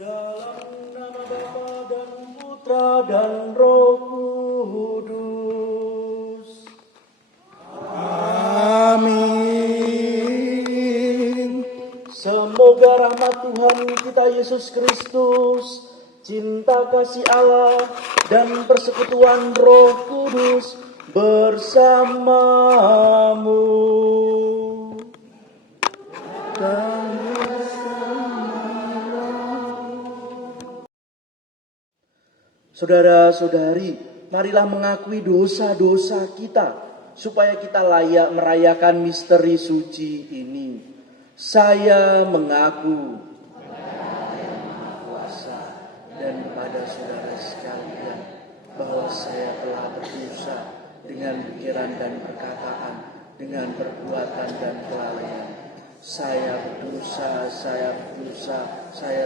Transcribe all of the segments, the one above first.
Dalam nama Bapa dan Putra dan Roh Kudus. Amin. Semoga rahmat Tuhan kita Yesus Kristus, cinta kasih Allah, dan persekutuan Roh Kudus bersamamu. Saudara-saudari, marilah mengakui dosa-dosa kita, supaya kita layak merayakan misteri suci ini. Saya mengaku kuasa dan kepada saudara sekalian bahwa saya telah berdosa dengan pikiran dan perkataan, dengan perbuatan dan kelalaian. Saya berdosa, saya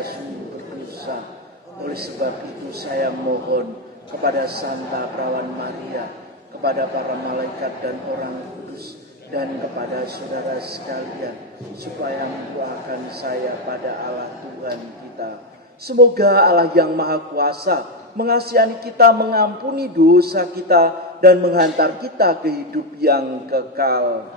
sungguh berdosa. Oleh sebab itu saya mohon kepada Santa Perawan Maria, kepada para malaikat dan orang kudus, dan kepada saudara sekalian, supaya mendoakan saya pada Allah Tuhan kita. Semoga Allah yang Maha Kuasa mengasihani kita, mengampuni dosa kita, dan menghantar kita ke hidup yang kekal.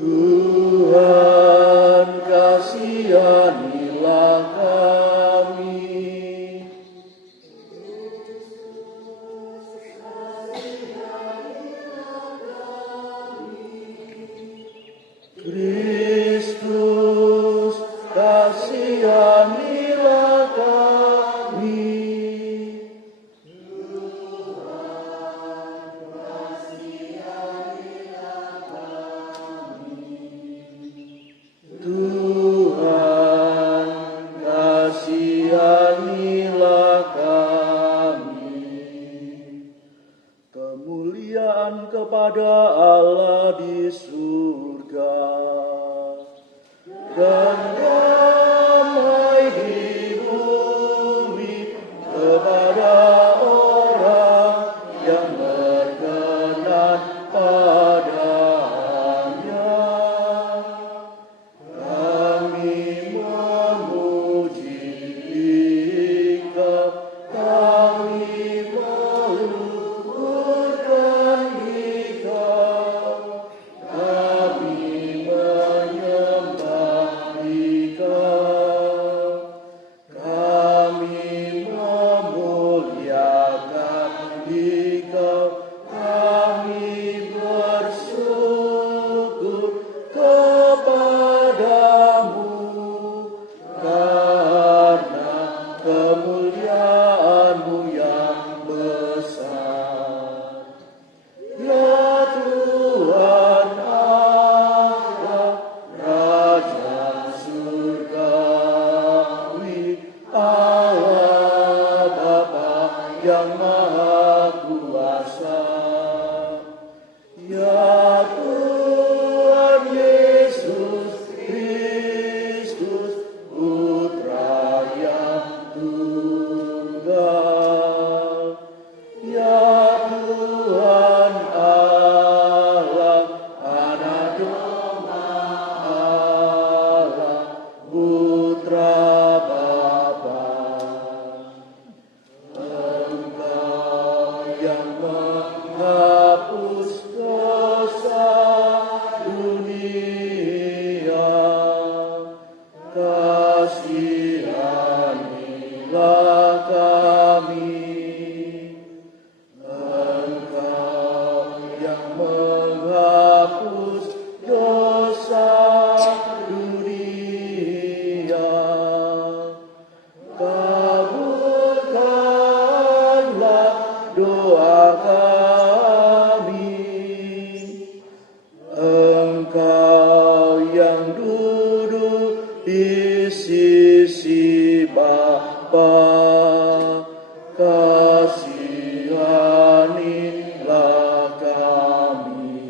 Tuhan, kasihanilah kami. Kristus, kasihanilah kami. Kepada Allah di surga dan damai di bumi kepada orang yang berkenan padanya. Kami memuji Engkau, kami meluhurkan yang Maha Kuasa. Ya Tuhan Yesus Kristus, Putra yang tunggal. Ya Tuhan Allah, Anak Domba Allah, Putra menghapus dosa dunia, kasihanilah kami. Engkau yang menghapus dosa dunia, kabulkanlah doa kami. Engkau yang duduk di sisi Bapa, kasihanilah kami.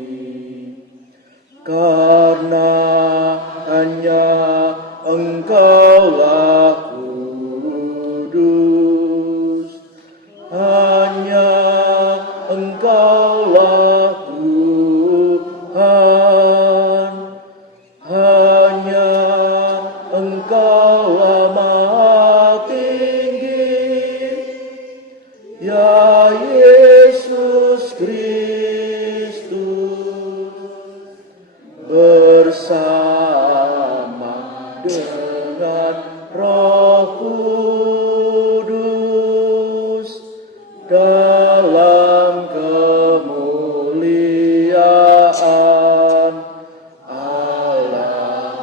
Karena hanya Engkaulah kudus, hanya Engkaulah Tuhan. bersama dengan Roh Kudus dalam kemuliaan Allah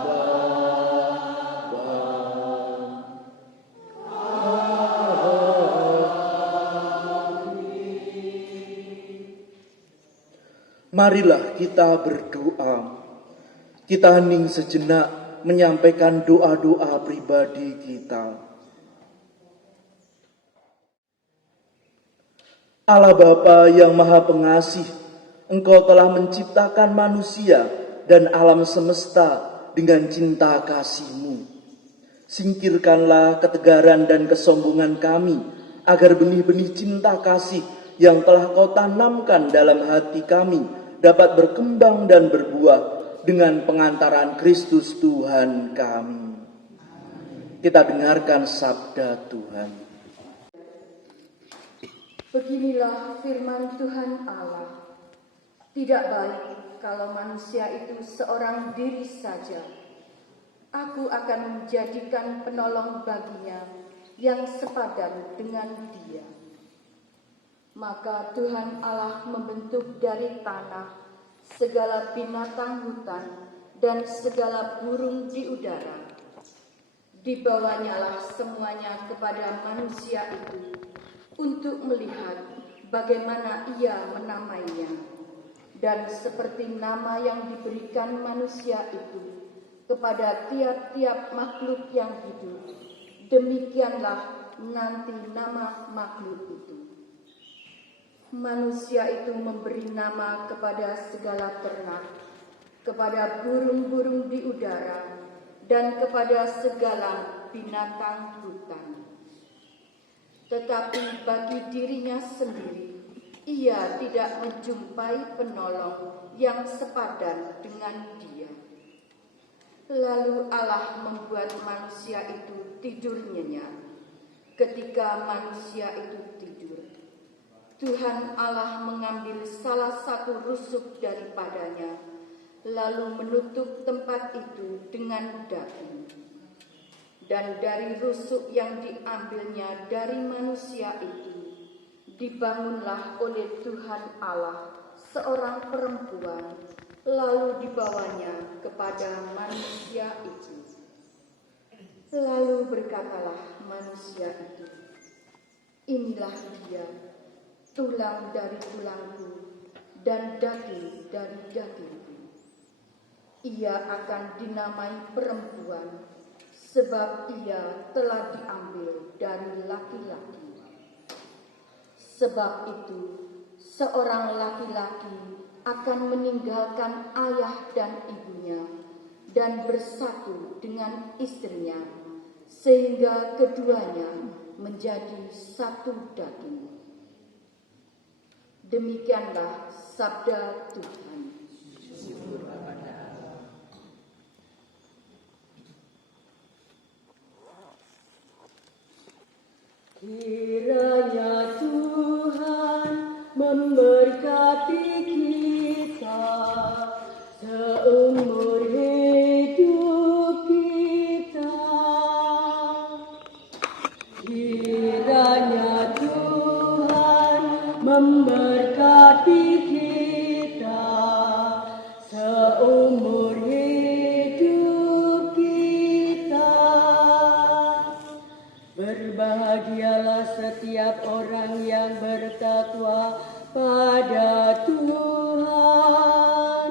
Bapa. Marilah kita berdoa. Kita hening sejenak menyampaikan doa-doa pribadi kita. Allah Bapa yang Maha Pengasih, Engkau telah menciptakan manusia dan alam semesta dengan cinta kasih-Mu. Singkirkanlah ketegaran dan kesombongan kami, agar benih-benih cinta kasih yang telah Kau tanamkan dalam hati kami dapat berkembang dan berbuah dengan pengantaran Kristus Tuhan kami. Kita dengarkan sabda Tuhan. Beginilah firman Tuhan Allah. Tidak baik kalau manusia itu seorang diri saja. Aku akan menjadikan penolong baginya yang sepadan dengan dia. Maka Tuhan Allah membentuk dari tanah segala binatang hutan dan segala burung di udara. Dibawanyalah semuanya kepada manusia itu untuk melihat bagaimana ia menamainya. Dan seperti nama yang diberikan manusia itu kepada tiap-tiap makhluk yang hidup, demikianlah nanti nama makhluk itu. Manusia itu memberi nama kepada segala ternak, kepada burung-burung di udara, dan kepada segala binatang hutan. Tetapi bagi dirinya sendiri, ia tidak menjumpai penolong yang sepadan dengan dia. Lalu Allah membuat manusia itu tidur nyenyak. Ketika manusia itu tidur, Tuhan Allah mengambil salah satu rusuk daripadanya, lalu menutup tempat itu dengan daging. Dan dari rusuk yang diambilnya dari manusia itu, dibangunlah oleh Tuhan Allah seorang perempuan, lalu dibawanya kepada manusia itu. Lalu berkatalah manusia itu, inilah dia, tulang dari tulangku dan daging dari dagingku. Ia akan dinamai perempuan, sebab ia telah diambil dari laki-laki. Sebab itu, seorang laki-laki akan meninggalkan ayah dan ibunya dan bersatu dengan istrinya, sehingga keduanya menjadi satu daging. Demikianlah sabda Tuhan. Kiranya Tuhan memberkati kita seumur hidup kita. Kiranya Tuhan memberkati kita seumur hidup kita. Berbahagialah setiap orang yang bertakwa pada Tuhan,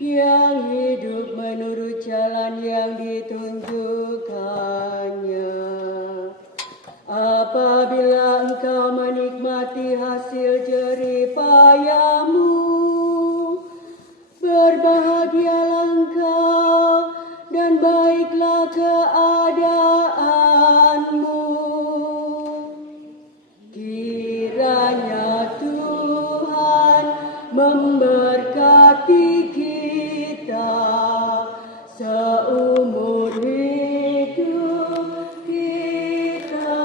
yang hidup menurut jalan yang ditunjukkannya. Apabila engkau menikmati hasil jerih payahmu, berbahagialah engkau dan baiklah keadaanmu. Kiranya Tuhan memberkati kita seumur hidup kita.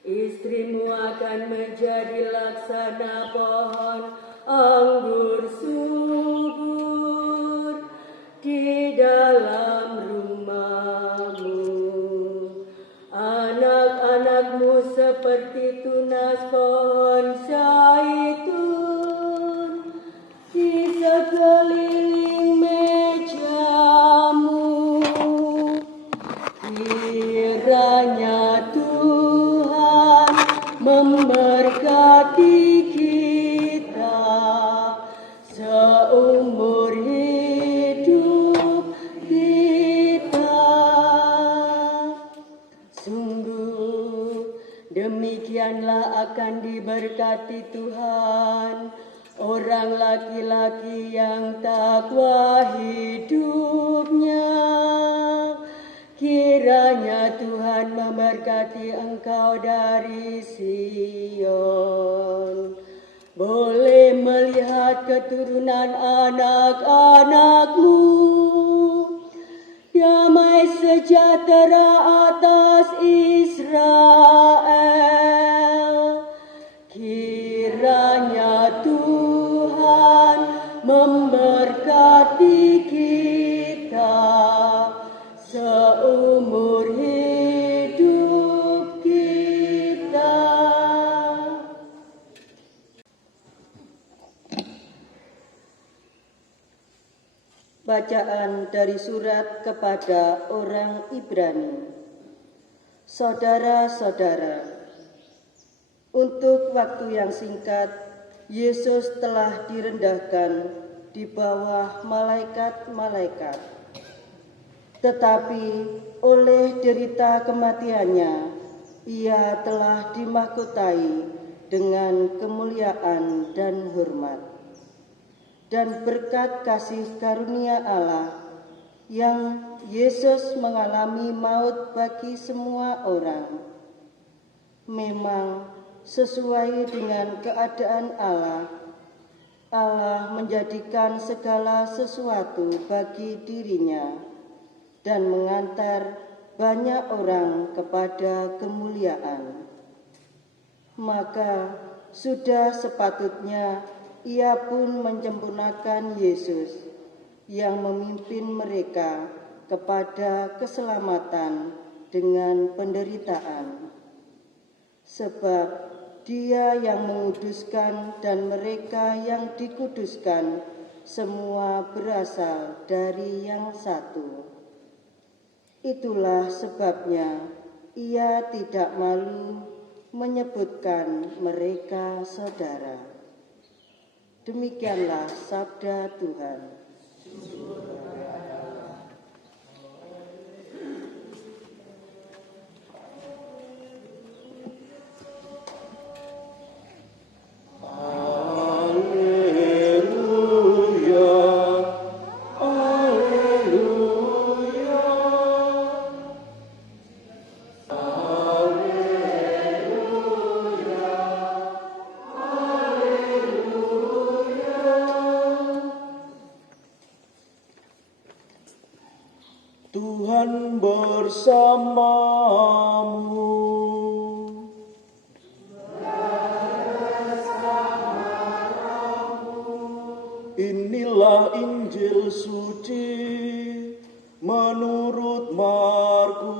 Istrimu akan menjadi laksana sekeliling mejamu. Kiranya Tuhan memberkati kita seumur hidup kita. Sungguh demikianlah akan diberkati Tuhan orang laki-laki yang takwa hidupnya. Kiranya Tuhan memberkati engkau dari Sion. Boleh melihat keturunan anak-anakmu. Damai sejahtera atas Israel. Kiranya Tuhan memberkati kita seumur hidup kita. Bacaan dari surat kepada orang Ibrani. Saudara-saudara, untuk waktu yang singkat, Yesus telah direndahkan di bawah malaikat-malaikat. Tetapi oleh derita kematiannya, ia telah dimahkotai dengan kemuliaan dan hormat. Dan berkat kasih karunia Allah yang Yesus mengalami maut bagi semua orang, memang sesuai dengan keadaan Allah, Allah menjadikan segala sesuatu bagi dirinya dan mengantar banyak orang kepada kemuliaan. Maka sudah sepatutnya ia pun menyempurnakan Yesus yang memimpin mereka kepada keselamatan dengan penderitaan. Sebab Dia yang menguduskan dan mereka yang dikuduskan semua berasal dari yang satu. Itulah sebabnya ia tidak malu menyebutkan mereka saudara. Demikianlah sabda Tuhan. Tuhan bersamamu. Inilah Injil suci menurut Markus.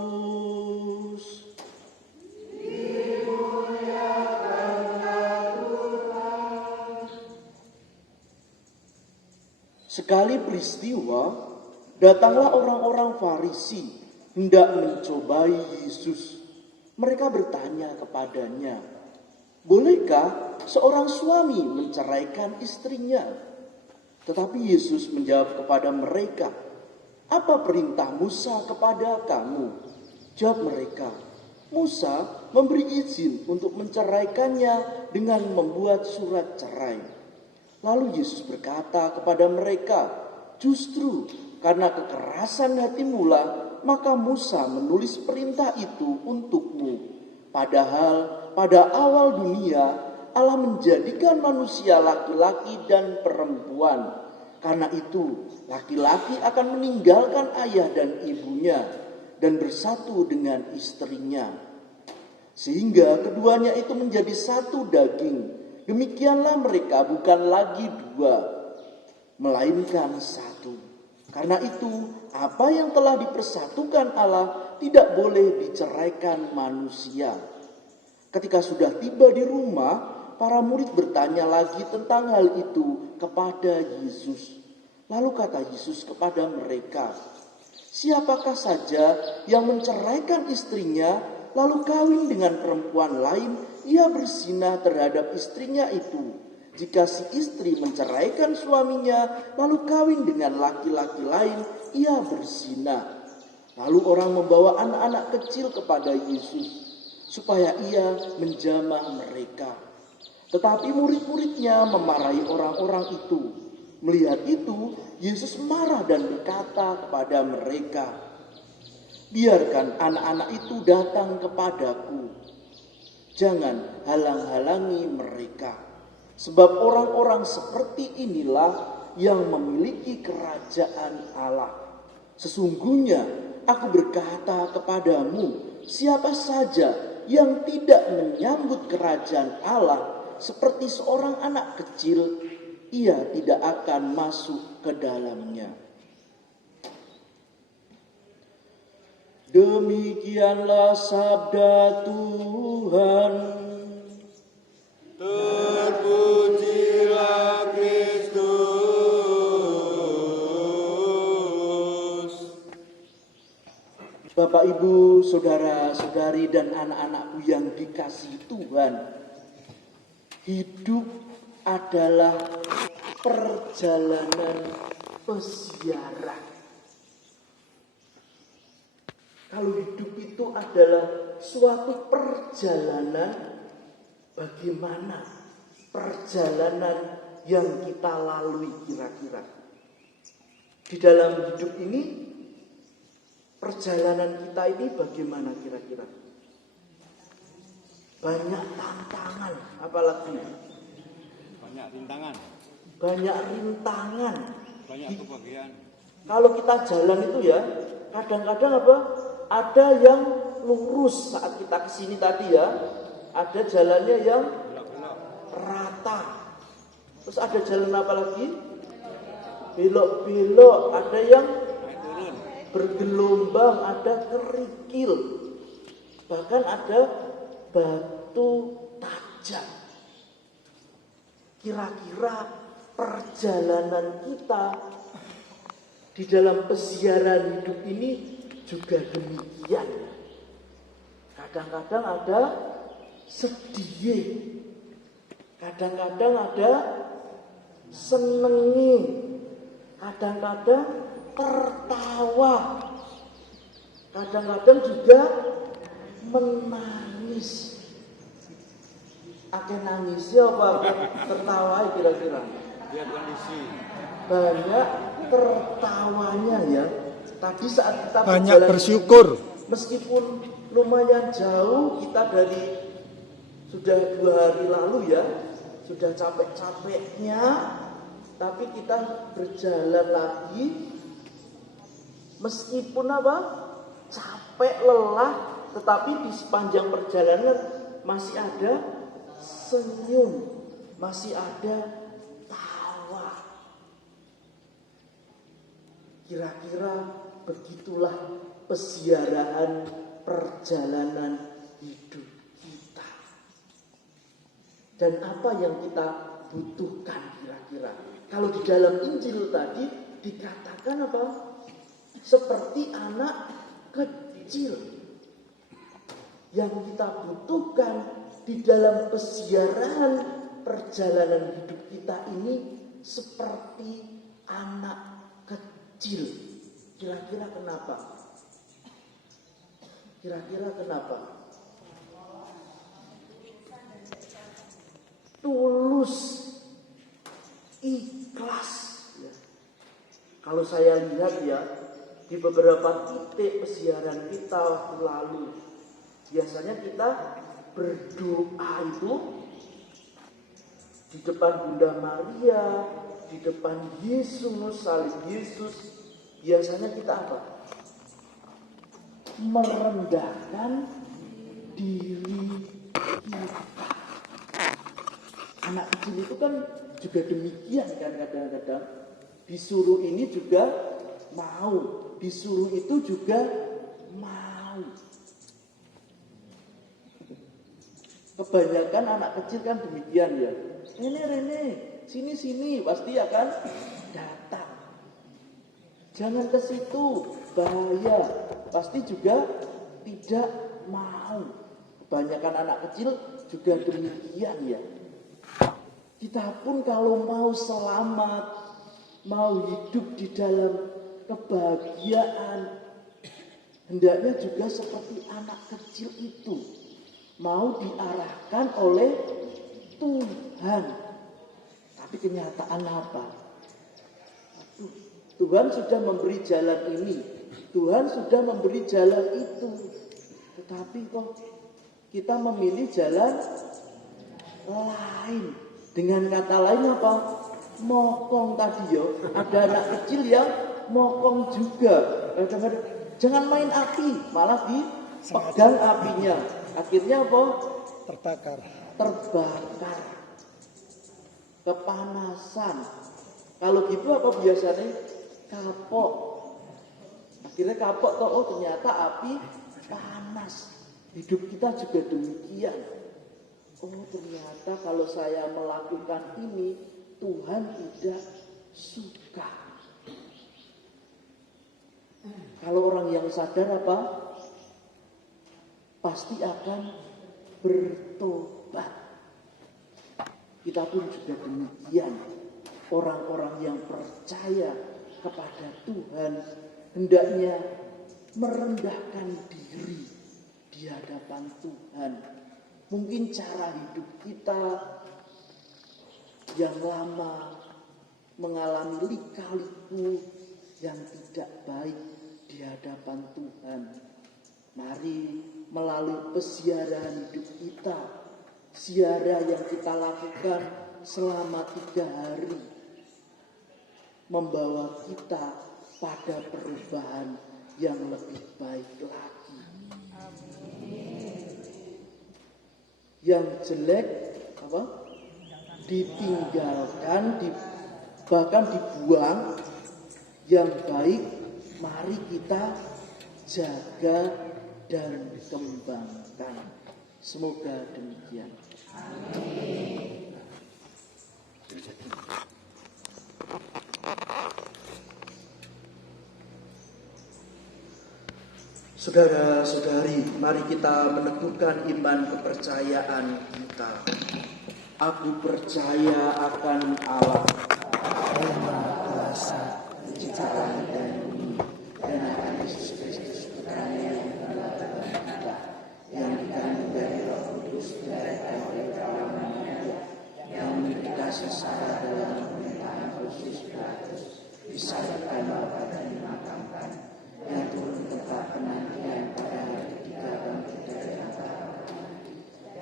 Sekali peristiwa, datanglah orang-orang Farisi hendak mencobai Yesus. Mereka bertanya kepadanya, "Bolehkah seorang suami menceraikan istrinya?" Tetapi Yesus menjawab kepada mereka, "Apa perintah Musa kepada kamu?" Jawab mereka, "Musa memberi izin untuk menceraikannya dengan membuat surat cerai." Lalu Yesus berkata kepada mereka, "Justru karena kekerasan hatimu lah, maka Musa menulis perintah itu untukmu. Padahal pada awal dunia Allah menjadikan manusia laki-laki dan perempuan. Karena itu laki-laki akan meninggalkan ayah dan ibunya dan bersatu dengan istrinya, sehingga keduanya itu menjadi satu daging. Demikianlah mereka bukan lagi dua, melainkan satu. Karena itu, apa yang telah dipersatukan Allah tidak boleh diceraikan manusia." Ketika sudah tiba di rumah, para murid bertanya lagi tentang hal itu kepada Yesus. Lalu kata Yesus kepada mereka, siapakah saja yang menceraikan istrinya lalu kawin dengan perempuan lain, ia berzina terhadap istrinya itu. Jika si istri menceraikan suaminya lalu kawin dengan laki-laki lain, ia berzina. Lalu orang membawa anak-anak kecil kepada Yesus supaya ia menjamah mereka. Tetapi murid-muridnya memarahi orang-orang itu. Melihat itu, Yesus marah dan berkata kepada mereka, biarkan anak-anak itu datang kepadaku. Jangan halang-halangi mereka. Sebab orang-orang seperti inilah yang memiliki kerajaan Allah. Sesungguhnya aku berkata kepadamu, siapa saja yang tidak menyambut kerajaan Allah seperti seorang anak kecil, ia tidak akan masuk ke dalamnya. Demikianlah sabda Tuhan. Terpujilah Kristus. Bapak, Ibu, saudara-saudari dan anak-anakku yang dikasihi Tuhan, hidup adalah perjalanan peziarah. Kalau hidup itu adalah suatu perjalanan, bagaimana perjalanan yang kita lalui kira-kira? Di dalam hidup ini, perjalanan kita ini bagaimana kira-kira? Banyak tantangan, apalagi Banyak rintangan, banyak rintangan. banyak kebahagiaan. Kalau kita jalan itu ya, kadang-kadang apa? Ada yang lurus saat kita kesini tadi ya, ada jalannya yang rata. Terus ada jalan apa lagi? Belok-belok, ada yang bergelombang, ada kerikil, bahkan ada batu tajam. Kira-kira perjalanan kita di dalam peziarah hidup ini juga demikian. Kadang-kadang ada sedih, kadang-kadang ada senengi, kadang-kadang tertawa, kadang-kadang juga menangis. Akan nangisnya apa tertawa kira-kira? Dia kondisi. Banyak tertawanya ya. Tadi saat kita banyak berjalan bersyukur. Meskipun lumayan jauh kita dari sudah 2 hari lalu ya, sudah capek-capeknya, tapi kita berjalan lagi. Meskipun apa? Capek, lelah, tetapi di sepanjang perjalanan masih ada senyum, masih ada tawa. Kira-kira begitulah peziarahan perjalanan hidup kita. Dan apa yang kita butuhkan kira-kira? Kalau di dalam Injil tadi dikatakan apa? Seperti anak kecil. Yang kita butuhkan di dalam peziarahan perjalanan hidup kita ini seperti anak kecil. Kira-kira kenapa? Kira-kira kenapa? Tulus, ikhlas. Ya. Kalau saya lihat ya, di beberapa titik peziarahan kita waktu lalu, biasanya kita berdoa itu di depan Bunda Maria, di depan Yesus, salib Yesus. Biasanya kita apa? Merendahkan diri kita. Anak kecil itu kan juga demikian kan kadang-kadang. Disuruh ini juga mau, disuruh itu juga mau. Kebanyakan anak kecil kan demikian ya. Rene, sini, pasti akan datang. Jangan ke situ, bahaya. Pasti juga tidak mau. Kebanyakan anak kecil juga demikian ya. Kita pun kalau mau selamat, mau hidup di dalam kebahagiaan, hendaknya juga seperti anak kecil itu. Mau diarahkan oleh Tuhan. Tapi kenyataan apa? Tuhan sudah memberi jalan ini. Tuhan sudah memberi jalan itu. Tetapi kok kita memilih jalan lain. Dengan kata lain apa? Mokong tadi yo. Ada anak kecil yang mokong juga. Jangan main api, malah dipegang apinya. Akhirnya apa? Terbakar. Kepanasan. Kalau gitu apa biasanya? Kapok. Akhirnya kapok toh, oh ternyata api panas. Hidup kita juga demikian. Oh ternyata kalau saya melakukan ini, Tuhan tidak suka. Kalau orang yang sadar apa? Pasti akan bertobat. Kita pun juga demikian. Orang-orang yang percaya kepada Tuhan hendaknya merendahkan diri di hadapan Tuhan. Mungkin cara hidup kita yang lama mengalami lika-liku yang tidak baik di hadapan Tuhan. Mari melalui pesiaran hidup kita, ziarah yang kita lakukan selama 3 hari, membawa kita pada perubahan yang lebih baik lagi. Yang jelek apa? Ditinggalkan, bahkan dibuang. Yang baik mari kita jaga dan kembangkan. Semoga demikian. Amin. Saudara-saudari, mari kita meneguhkan iman kepercayaan kita. Aku percaya akan Allah, yang Maha Kuasa, Pencipta dan bumi, dan akan Yesus Kristus Putranya yang adalah Tuhan kita, yang dikandung dari Roh Kudus, dilahirkan oleh Maria Maria, yang dikasih secara dalam pemerintahan Yesus Kristus, disalibkan dan dimakamkan, yang turun tempat penantian pada hari ketiga bangkit dari antara mati,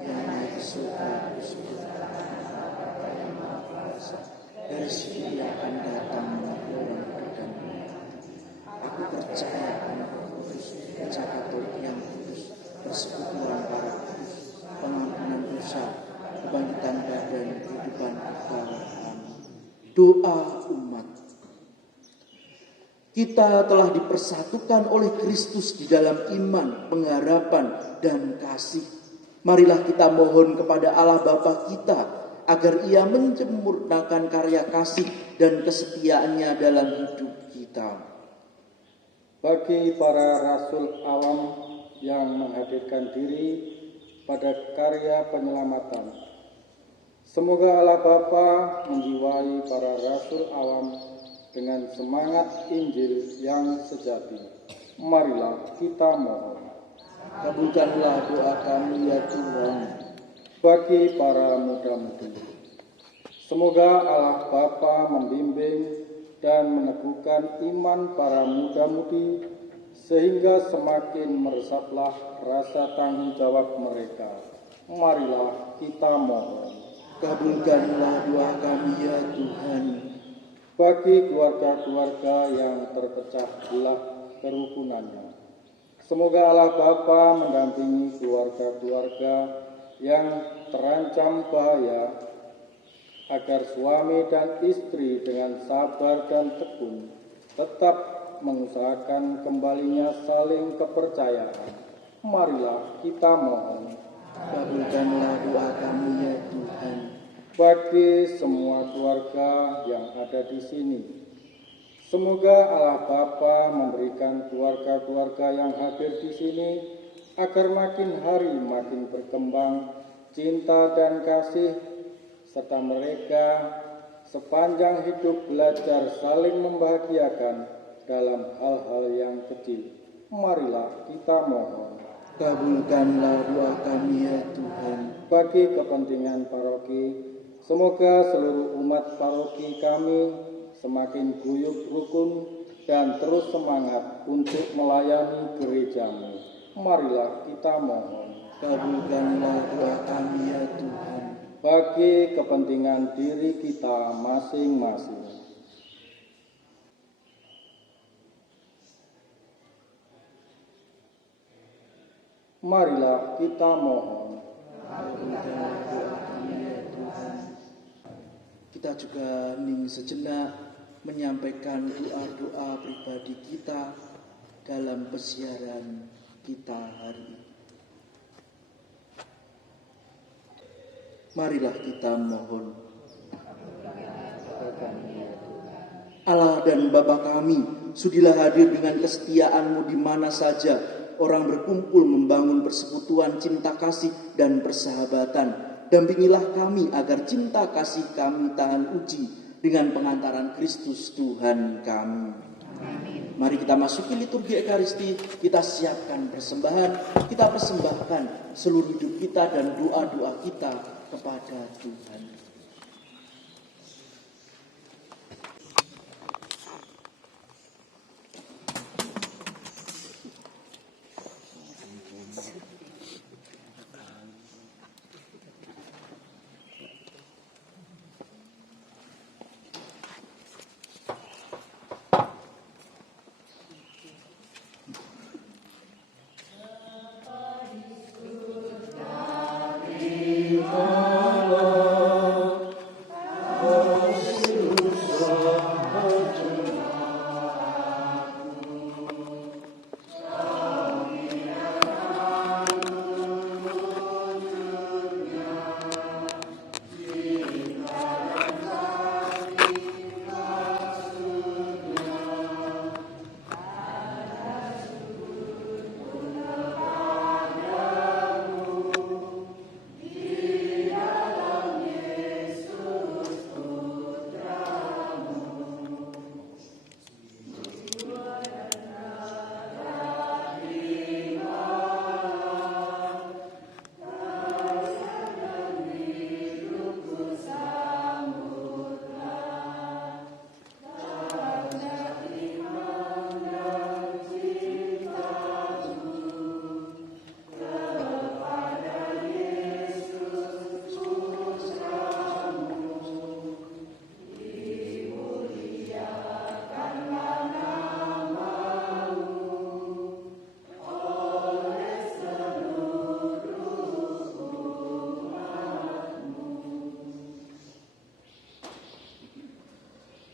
yang naik ke surga bersekutu dengan Bapa yang Maha Kuasa, dari sini akan datang menghadap orang hidup dan mati. Aku percaya akan Roh Kudus, Gereja Katolik yang kudus, persekutuan para kudus, pengampunan dosa, kebangkitan badan, kehidupan kekal. Amin. Doa umat. Kita telah dipersatukan oleh Kristus di dalam iman, pengharapan, dan kasih. Marilah kita mohon kepada Allah Bapa kita agar Ia menyempurnakan karya kasih dan kesetiaannya dalam hidup kita. Bagi para rasul awam yang menghadirkan diri pada karya penyelamatan, semoga Allah Bapa menjiwai para rasul awam dengan semangat Injil yang sejati. Marilah kita mohon. Kabulkanlah doa kami ya Tuhan. Bagi para muda-mudi, semoga Allah Bapa membimbing dan meneguhkan iman para muda-mudi sehingga semakin meresaplah rasa tanggung jawab mereka. Marilah kita mohon. Kabulkanlah doa kami ya Tuhan. Bagi keluarga-keluarga yang terpecah belah kerukunannya, semoga Allah Bapa mendampingi keluarga-keluarga yang terancam bahaya, agar suami dan istri dengan sabar dan tekun tetap mengusahakan kembalinya saling kepercayaan. Marilah kita mohon. Kabulkanlah doa kami ya Tuhan. Bagi semua keluarga yang ada di sini, semoga Allah Bapa memberikan keluarga-keluarga yang hadir di sini agar makin hari makin berkembang cinta dan kasih, serta mereka sepanjang hidup belajar saling membahagiakan dalam hal-hal yang kecil. Marilah kita mohon. Kabulkanlah doa kami ya Tuhan. Bagi kepentingan paroki, semoga seluruh umat paroki kami semakin guyup rukun dan terus semangat untuk melayani gerejamu. Marilah kita mohon. Kabulkanlah doa kami ya Tuhan. Bagi kepentingan diri kita masing-masing, marilah kita mohon. Kabulkanlah doa kami ya Tuhan. Kita juga hening sejenak menyampaikan doa-doa pribadi kita dalam pesiaran kita hari ini. Marilah kita mohon. Allah dan Bapa kami, sudilah hadir dengan kesetiaan-Mu di mana saja orang berkumpul membangun persekutuan cinta kasih dan persahabatan. Dampingilah kami agar cinta kasih kami tahan uji dengan pengantaran Kristus Tuhan kami. Mari kita masuki liturgi Ekaristi, kita siapkan persembahan, kita persembahkan seluruh hidup kita dan doa-doa kita kepada Tuhan.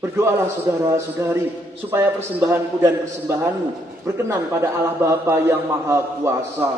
Berdoalah saudara-saudari, supaya persembahanku dan persembahanmu berkenan pada Allah Bapa yang Maha Kuasa.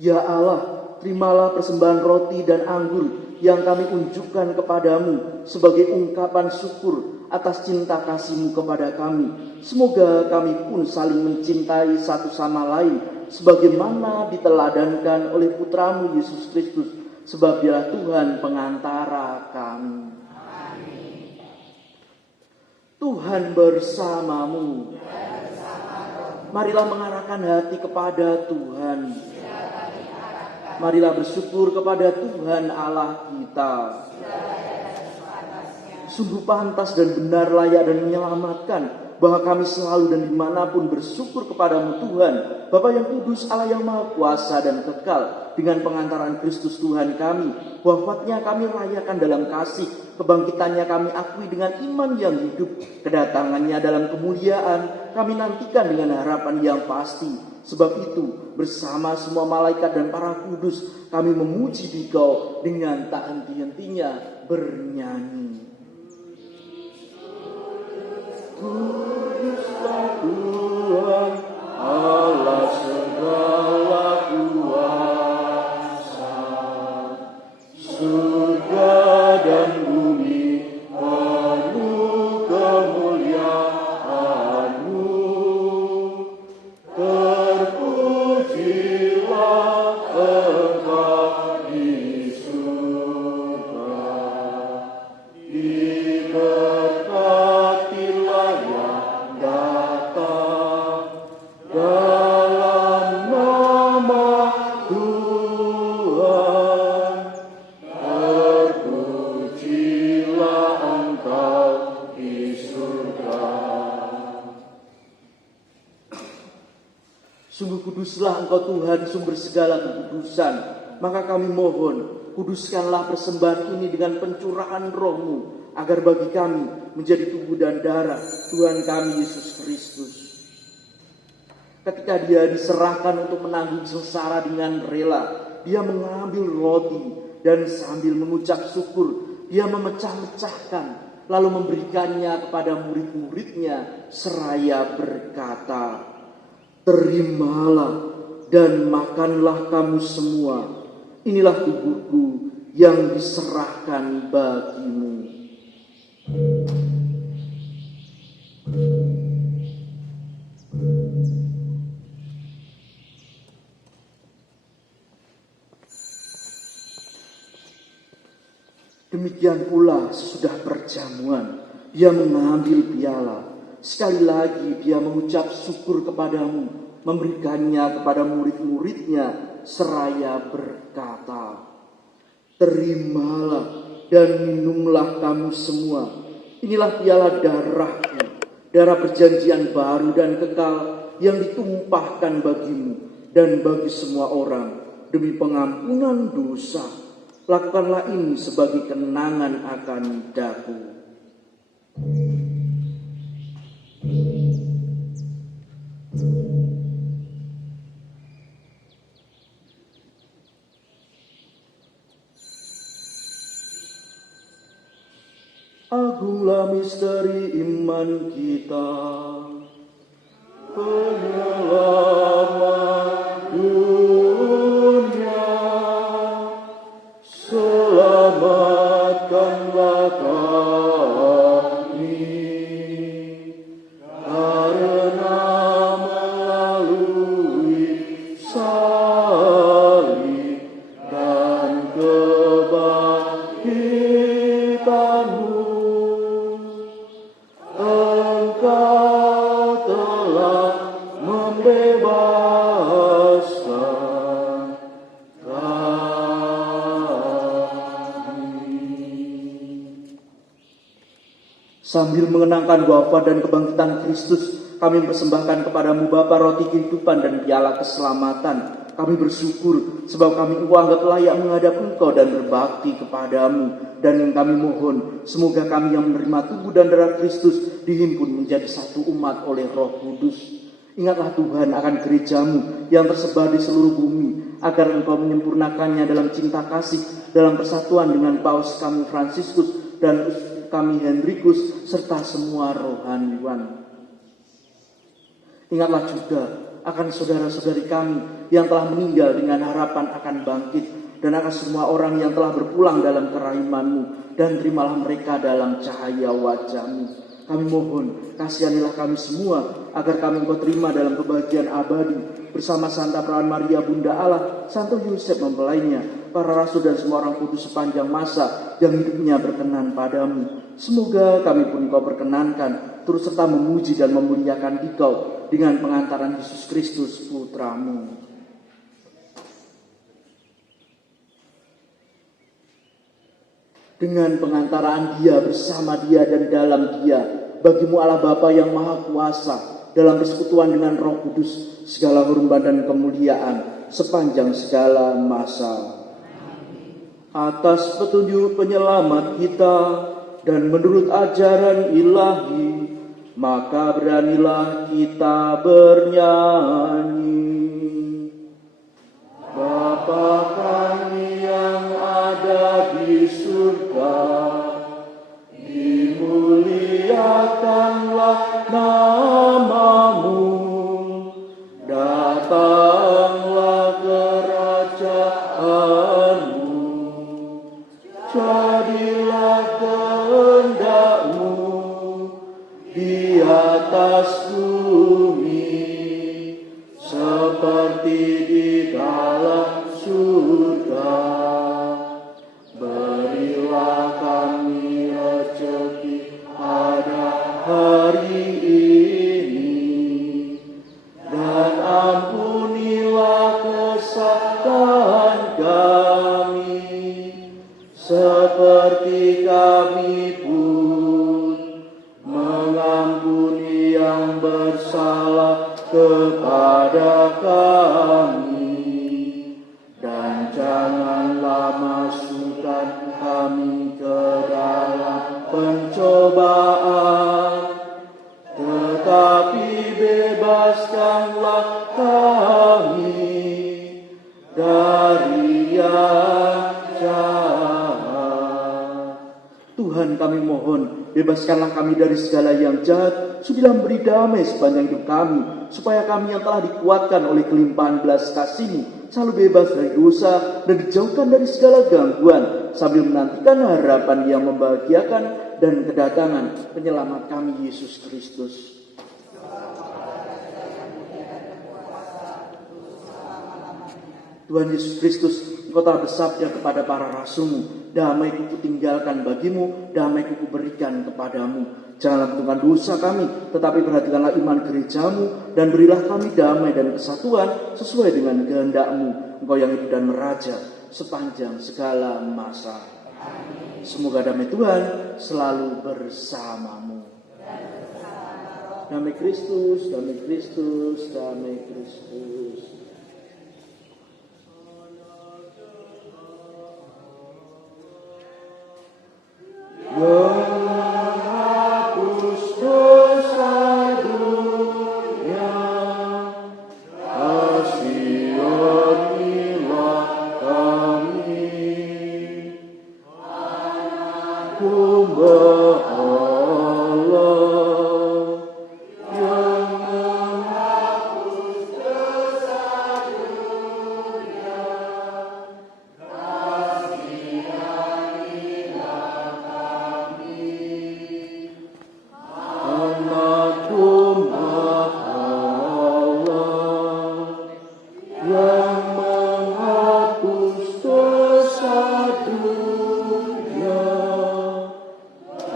Ya Allah, terimalah persembahan roti dan anggur yang kami unjukkan kepadamu sebagai ungkapan syukur atas cinta kasih-Mu kepada kami. Semoga kami pun saling mencintai satu sama lain, sebagaimana diteladankan oleh Putra-Mu Yesus Kristus, sebab Dialah Tuhan pengantara kami. Amin. Tuhan bersamamu. Marilah mengarahkan hati kepada Tuhan. Marilah bersyukur kepada Tuhan Allah kita. Sungguh pantas dan benar, layak dan menyelamatkan, bahwa kami selalu dan dimanapun bersyukur kepadamu Tuhan, Bapa yang kudus, Allah yang maha kuasa dan kekal. Dengan pengantaran Kristus Tuhan kami, wafatnya kami rayakan dalam kasih, kebangkitannya kami akui dengan iman yang hidup, kedatangannya dalam kemuliaan kami nantikan dengan harapan yang pasti. Sebab itu bersama semua malaikat dan para kudus kami memuji Dikau dengan tak henti-hentinya bernyanyi. Kuduslah Tuhan Allah segala kuasa, surga dan bumi penuh kemuliaan-Mu. Terpujilah Engkau di surga, diberkatilah yang datang dalam nama Tuhan. Terpujilah Engkau di surga. Sungguh kuduslah Engkau Tuhan, sumber segala kekudusan. Maka kami mohon, kuduskanlah persembahan ini dengan pencurahan Roh-Mu, agar bagi kami menjadi tubuh dan darah Tuhan kami Yesus Kristus. Ketika Dia diserahkan untuk menanggung sengsara dengan rela, Dia mengambil roti dan sambil mengucap syukur, Dia memecah-mecahkan, lalu memberikannya kepada murid-muridnya seraya berkata, "Terimalah dan makanlah kamu semua. Inilah tubuhku yang diserahkan bagimu." Demikian pula sesudah perjamuan, Dia mengambil piala. Sekali lagi Dia mengucap syukur kepadamu, memberikannya kepada murid-muridnya seraya berkata, "Terimalah dan minumlah kamu semua. Inilah piala darahku, darah perjanjian baru dan kekal yang ditumpahkan bagimu dan bagi semua orang demi pengampunan dosa. Lakukanlah ini sebagai kenangan akan daku." Agunglah misteri iman kita, penyelamat dunia. Selamatkanlah kami, karena melalui salib dan kebangkitan-Mu, Engkau telah membebaskan kami. Sambil mengenangkan wafat dan kebangkitan Kristus, kami mempersembahkan kepadamu Bapa roti kehidupan dan piala keselamatan. Kami bersyukur sebab kami anggap layak menghadap Engkau dan berbakti kepadamu. Dan kami mohon semoga kami yang menerima tubuh dan darah Kristus dihimpun menjadi satu umat oleh Roh Kudus. Ingatlah Tuhan akan gerejamu yang tersebar di seluruh bumi, agar Engkau menyempurnakannya dalam cinta kasih, dalam persatuan dengan Paus kami Fransiskus dan kami Hendrikus serta semua rohaniwan. Ingatlah juga akan saudara-saudari kami yang telah meninggal dengan harapan akan bangkit, dan akan semua orang yang telah berpulang dalam kerahiman-Mu, dan terimalah mereka dalam cahaya wajah-Mu. Kami mohon, kasihanilah kami semua, agar kami Engkau terima dalam kebahagiaan abadi, bersama Santa Perawan Maria Bunda Allah, Santo Yosef mempelainya, para rasul dan semua orang kudus sepanjang masa yang hidupnya berkenan padamu. Semoga kami pun Engkau perkenankan, turut serta memuji dan memuliakan Dikau dengan pengantaran Yesus Kristus Putra-Mu. Dengan pengantaraan Dia, bersama Dia, dan dalam Dia, bagimu Allah Bapa yang Maha Kuasa, dalam persekutuan dengan Roh Kudus, segala hormat dan kemuliaan sepanjang segala masa. Atas petunjuk penyelamat kita dan menurut ajaran ilahi, maka beranilah kita bernyanyi. Bapa kami yang ada di surga, dimuliakanlah jadilah kehendak-Mu di atas bumi seperti di dalam surga. Berilah kami rezeki pada hari ini, dan ampunilah kesalahan kami seperti kami pun mengampuni yang bersalah kepada kami, dan janganlah masukkan kami ke dalam pencobaan, tetapi bebaskanlah kami dari yang jahat. Tuhan, kami mohon, bebaskanlah kami dari segala yang jahat, sudilah beri damai sepanjang hidup kami, supaya kami yang telah dikuatkan oleh kelimpahan belas kasih-Mu selalu bebas dari dosa dan dijauhkan dari segala gangguan, sambil menantikan harapan yang membahagiakan dan kedatangan penyelamat kami, Yesus Kristus. Tuhan Yesus Kristus, Engkau telah bersabda kepada para rasul-Mu, damai-Ku kutinggalkan bagimu, damai-Ku kuberikan kepadamu. Janganlah perhatikan dosa kami, tetapi perhatikanlah iman gereja-Mu, dan berilah kami damai dan kesatuan sesuai dengan kehendak-Mu, Engkau yang hidup dan meraja sepanjang segala masa. Semoga damai Tuhan selalu bersamamu. Damai Kristus, damai Kristus, damai Kristus. Menghapus dosa dunia, kasihanilah kami. Hamba Allah yang menghapus dosa dunia, kasihanilah Anak domba Allah yang menghapus dosa dunia,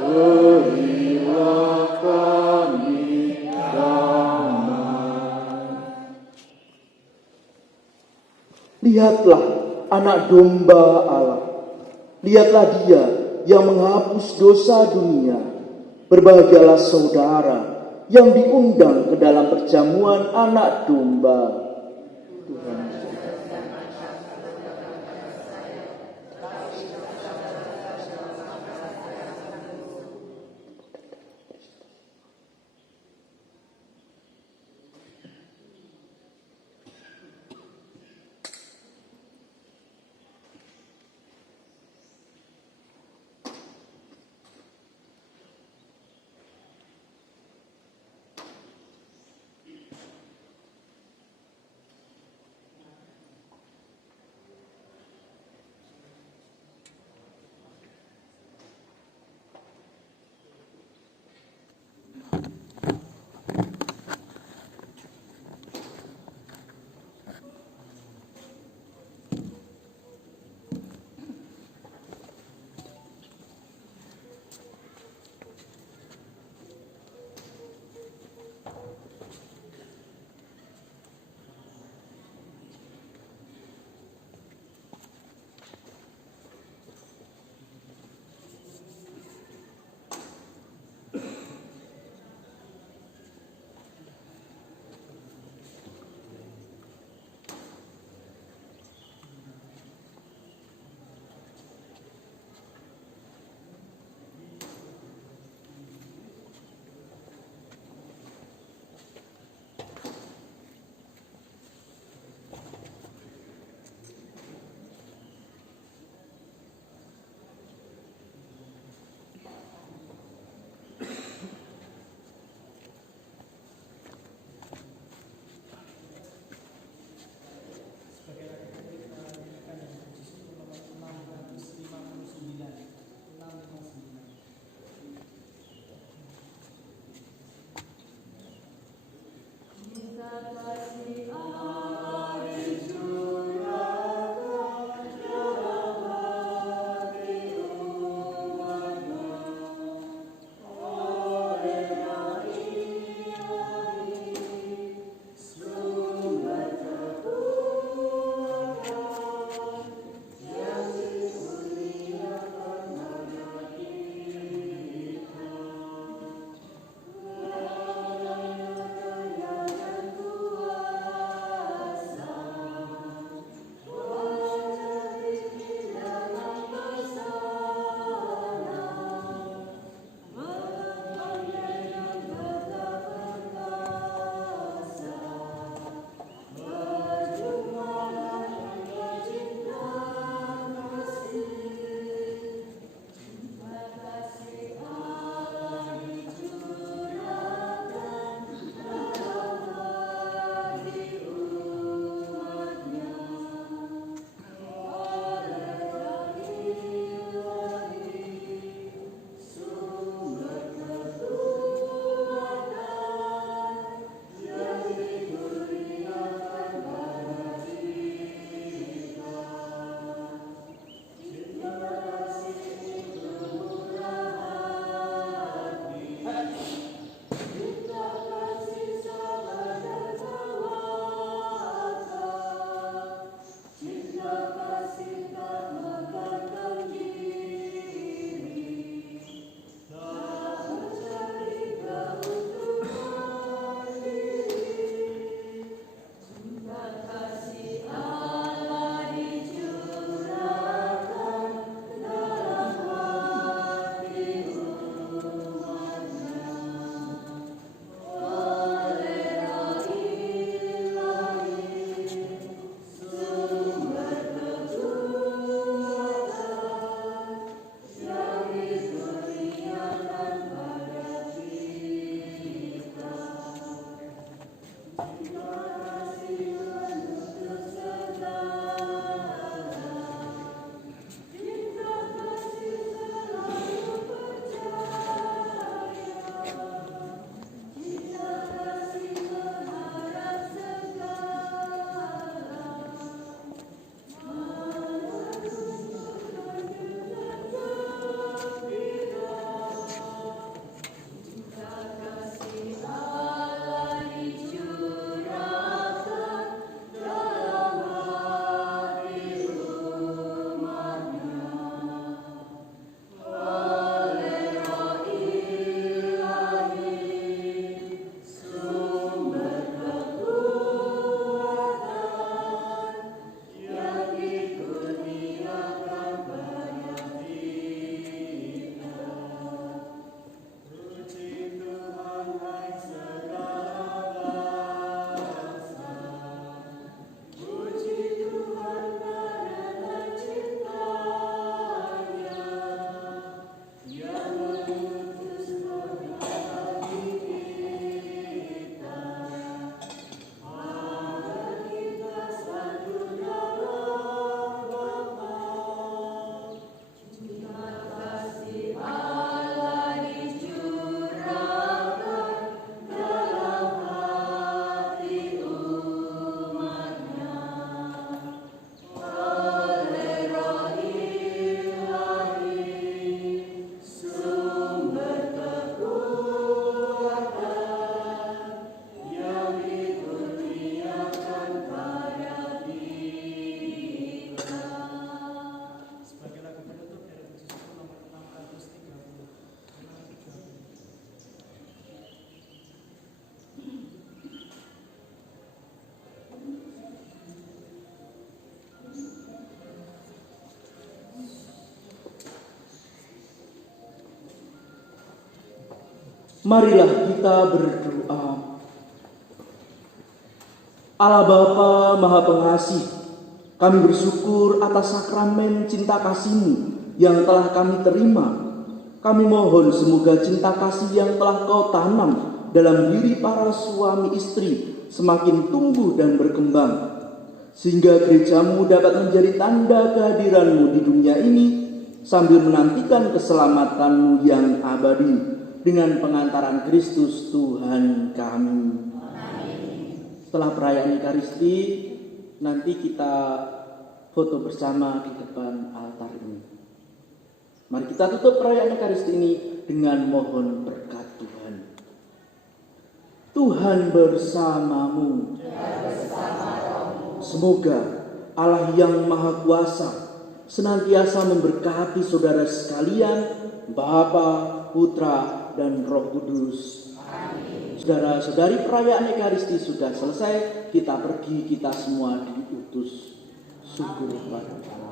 berilah kami damai. Lihatlah anak domba Allah, lihatlah Dia yang menghapus dosa dunia. Berbahagialah saudara yang diundang ke dalam perjamuan anak domba. Tuhan. Marilah kita berdoa. Allah Bapa Maha Pengasih, kami bersyukur atas sakramen cinta kasih-Mu yang telah kami terima. Kami mohon semoga cinta kasih yang telah Kau tanam dalam diri para suami istri semakin tumbuh dan berkembang, sehingga gereja-Mu dapat menjadi tanda kehadiran-Mu di dunia ini sambil menantikan keselamatan-Mu yang abadi dengan pengantaran Kristus Tuhan kami. Setelah perayaan Ekaristi, nanti kita foto bersama di depan altar ini. Mari kita tutup perayaan Ekaristi ini dengan mohon berkat Tuhan. Tuhan bersamamu. Semoga Allah yang Maha Kuasa senantiasa memberkati saudara sekalian, Bapa, Putra, dan Roh Kudus. Saudara-saudari, perayaan Ekaristi sudah selesai. Kita pergi, kita semua diutus. Syukur kepada Allah.